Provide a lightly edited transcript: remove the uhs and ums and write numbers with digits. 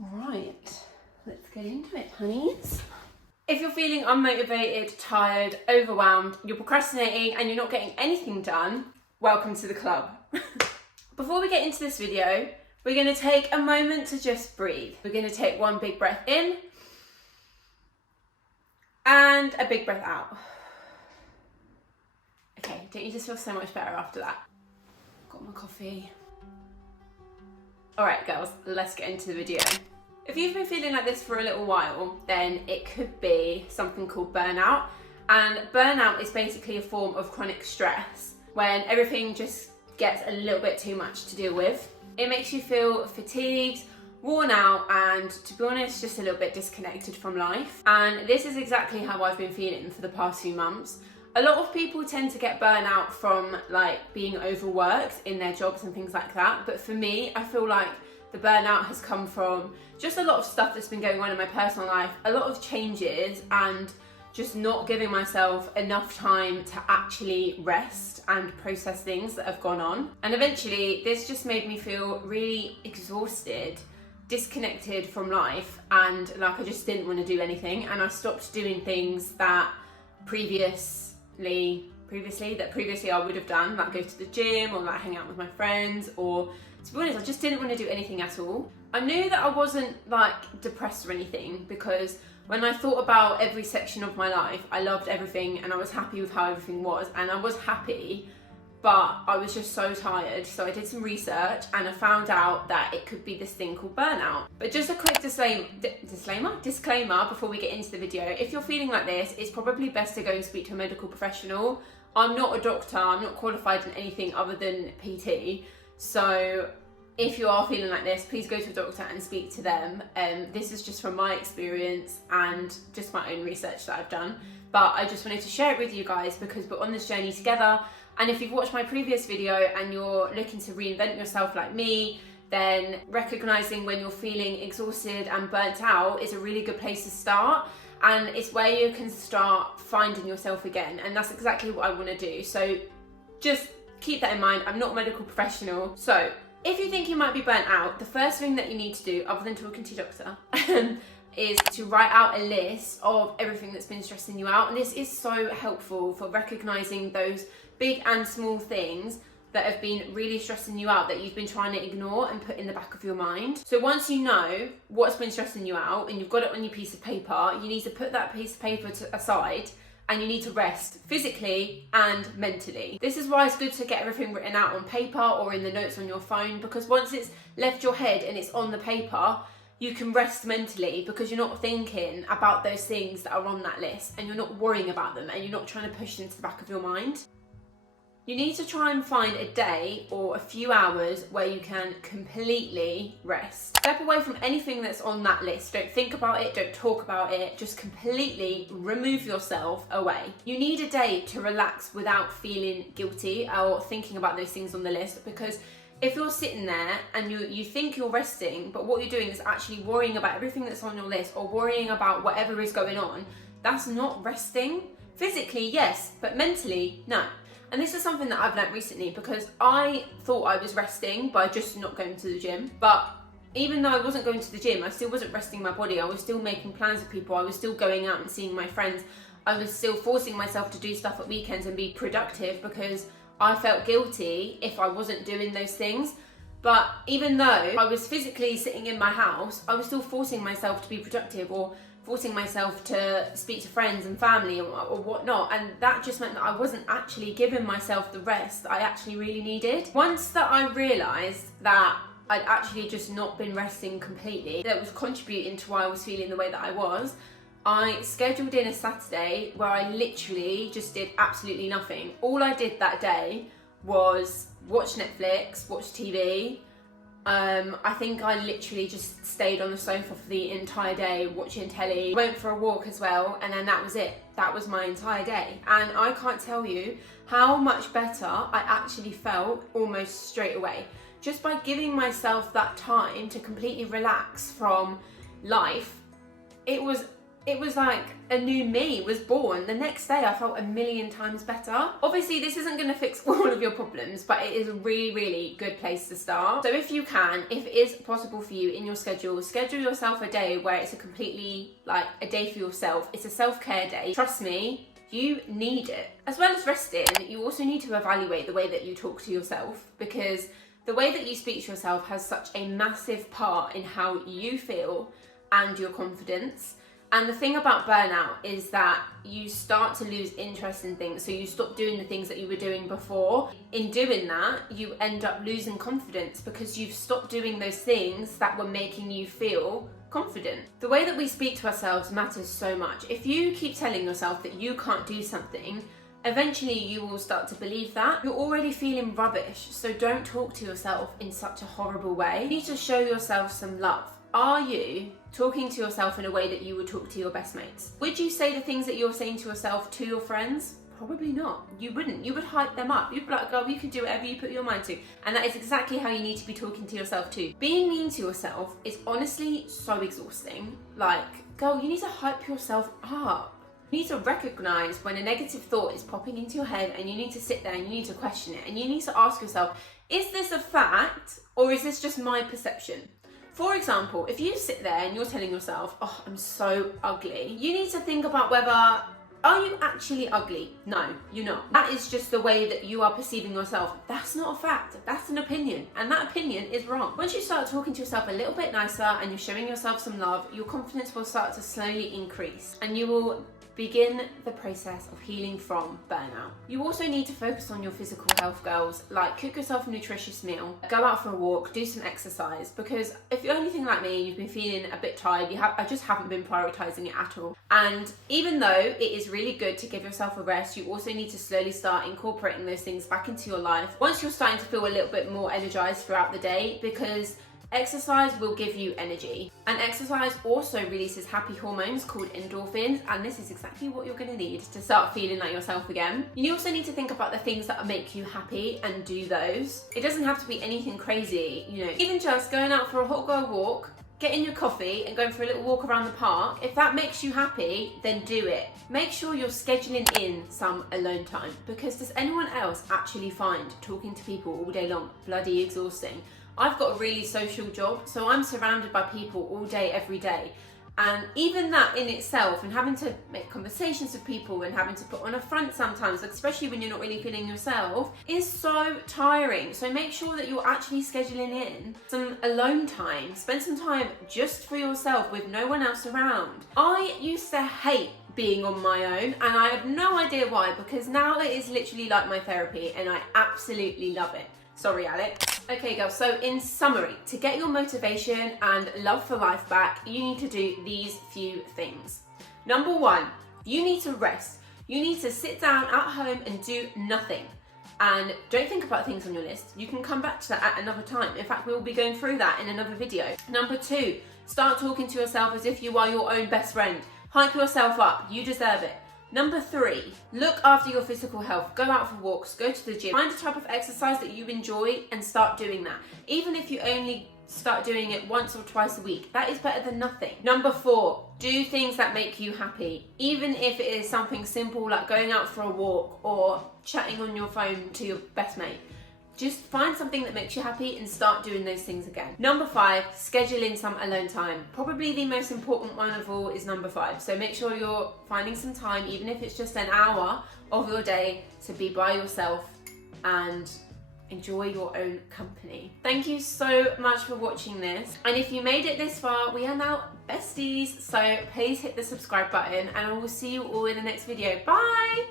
Right, let's get into it, honeys. If you're feeling unmotivated, tired, overwhelmed, you're procrastinating and you're not getting anything done, welcome to the club. Before we get into this video, we're going to take a moment to just breathe. We're going to take one big breath in and a big breath out. Okay, don't you just feel so much better after that? Got my coffee. All right, girls, let's get into the video. If you've been feeling like this for a little while, then it could be something called burnout. And burnout is basically a form of chronic stress when everything just gets a little bit too much to deal with. It makes you feel fatigued, worn out, and to be honest, just a little bit disconnected from life. And this is exactly how I've been feeling for the past few months. A lot of people tend to get burnout from being overworked in their jobs and things like that. But for me, I feel like the burnout has come from just a lot of stuff that's been going on in my personal life, a lot of changes, and just not giving myself enough time to actually rest and process things that have gone on. And eventually, this just made me feel really exhausted, disconnected from life, and like I just didn't want to do anything. And I stopped doing things that previously I would have done, like go to the gym or like hang out with my friends, or to be honest, I just didn't want to do anything at all. I knew that I wasn't like depressed or anything because when I thought about every section of my life, I loved everything and I was happy with how everything was, and I was happy, but I was just so tired. So I did some research and I found out that it could be this thing called burnout. But just a quick disclaimer before we get into the video. If you're feeling like this, it's probably best to go and speak to a medical professional. I'm not a doctor, I'm not qualified in anything other than PT. So if you are feeling like this, please go to a doctor and speak to them. This is just from my experience and just my own research that I've done. But I just wanted to share it with you guys because we're on this journey together. And if you've watched my previous video and you're looking to reinvent yourself like me, then recognizing when you're feeling exhausted and burnt out is a really good place to start. And it's where you can start finding yourself again. And that's exactly what I want to do. So just keep that in mind. I'm not a medical professional. So if you think you might be burnt out, the first thing that you need to do, other than talking to your doctor, is to write out a list of everything that's been stressing you out. And this is so helpful for recognizing those big and small things that have been really stressing you out that you've been trying to ignore and put in the back of your mind. So once you know what's been stressing you out and you've got it on your piece of paper, you need to put that piece of paper aside and you need to rest physically and mentally. This is why it's good to get everything written out on paper or in the notes on your phone, because once it's left your head and it's on the paper, you can rest mentally because you're not thinking about those things that are on that list and you're not worrying about them and you're not trying to push them to the back of your mind. You need to try and find a day or a few hours where you can completely rest. Step away from anything that's on that list. Don't think about it, don't talk about it, just completely remove yourself away. You need a day to relax without feeling guilty or thinking about those things on the list, because if you're sitting there and you think you're resting, but what you're doing is actually worrying about everything that's on your list or worrying about whatever is going on, that's not resting. Physically, yes, but mentally, no. And this is something that I've learned recently because I thought I was resting by just not going to the gym. But even though I wasn't going to the gym, I still wasn't resting my body. I was still making plans with people. I was still going out and seeing my friends. I was still forcing myself to do stuff at weekends and be productive because I felt guilty if I wasn't doing those things. But even though I was physically sitting in my house, I was still forcing myself to be productive or forcing myself to speak to friends and family or whatnot, and that just meant that I wasn't actually giving myself the rest that I actually really needed. Once that I realised that I'd actually just not been resting completely, that was contributing to why I was feeling the way that I was, I scheduled in a Saturday where I literally just did absolutely nothing. All I did that day was watch Netflix, watch TV. I think I literally just stayed on the sofa for the entire day watching telly, went for a walk as well, and then that was it. That was my entire day. And I can't tell you how much better I actually felt almost straight away. Just by giving myself that time to completely relax from life, it was it was like a new me was born. The next day I felt a million times better. Obviously this isn't going to fix all of your problems, but it is a really, really good place to start. So if you can, if it is possible for you in your schedule yourself a day where it's a completely like a day for yourself. It's a self-care day. Trust me, you need it. As well as resting, you also need to evaluate the way that you talk to yourself, because the way that you speak to yourself has such a massive part in how you feel and your confidence. And the thing about burnout is that you start to lose interest in things, so you stop doing the things that you were doing before. In doing that, you end up losing confidence because you've stopped doing those things that were making you feel confident. The way that we speak to ourselves matters so much. If you keep telling yourself that you can't do something, eventually you will start to believe that. You're already feeling rubbish, so don't talk to yourself in such a horrible way. You need to show yourself some love. Are you talking to yourself in a way that you would talk to your best mates? Would you say the things that you're saying to yourself to your friends? Probably not. You wouldn't. You would hype them up. You'd be like, girl, you can do whatever you put your mind to. And that is exactly how you need to be talking to yourself too. Being mean to yourself is honestly so exhausting. Like, girl, you need to hype yourself up. You need to recognize when a negative thought is popping into your head, and you need to sit there and you need to question it. And you need to ask yourself, is this a fact or is this just my perception? For example, if you sit there and you're telling yourself, oh, I'm so ugly, you need to think about whether, are you actually ugly? No, you're not. That is just the way that you are perceiving yourself. That's not a fact, that's an opinion, and that opinion is wrong. Once you start talking to yourself a little bit nicer and you're showing yourself some love, your confidence will start to slowly increase and you will begin the process of healing from burnout. You also need to focus on your physical health, girls. Like, cook yourself a nutritious meal, go out for a walk, do some exercise, because if you're anything like me, you've been feeling a bit tired, I just haven't been prioritizing it at all. And even though it is really good to give yourself a rest, you also need to slowly start incorporating those things back into your life once you're starting to feel a little bit more energized throughout the day, because exercise will give you energy, and exercise also releases happy hormones called endorphins, and this is exactly what you're going to need to start feeling like yourself again. You also need to think about the things that make you happy and do those. It doesn't have to be anything crazy, you know, even just going out for a hot girl walk, getting your coffee and going for a little walk around the park. If that makes you happy, then do it. Make sure you're scheduling in some alone time, because does anyone else actually find talking to people all day long bloody exhausting? I've got a really social job, so I'm surrounded by people all day, every day. And even that in itself, and having to make conversations with people and having to put on a front sometimes, especially when you're not really feeling yourself, is so tiring. So make sure that you're actually scheduling in some alone time. Spend some time just for yourself with no one else around. I used to hate being on my own, and I have no idea why, because now it is literally like my therapy and I absolutely love it. Sorry, Alex. Okay, girls, so in summary, to get your motivation and love for life back, you need to do these few things. Number one, you need to rest. You need to sit down at home and do nothing. And don't think about things on your list. You can come back to that at another time. In fact, we will be going through that in another video. Number two, start talking to yourself as if you are your own best friend. Hype yourself up. You deserve it. Number three, look after your physical health. Go out for walks, go to the gym. Find a type of exercise that you enjoy and start doing that. Even if you only start doing it once or twice a week, that is better than nothing. Number four, do things that make you happy. Even if it is something simple like going out for a walk or chatting on your phone to your best mate. Just find something that makes you happy and start doing those things again. Number five, schedule in some alone time. Probably the most important one of all is number five. So make sure you're finding some time, even if it's just an hour of your day, to be by yourself and enjoy your own company. Thank you so much for watching this. And if you made it this far, we are now besties. So please hit the subscribe button and I will see you all in the next video. Bye!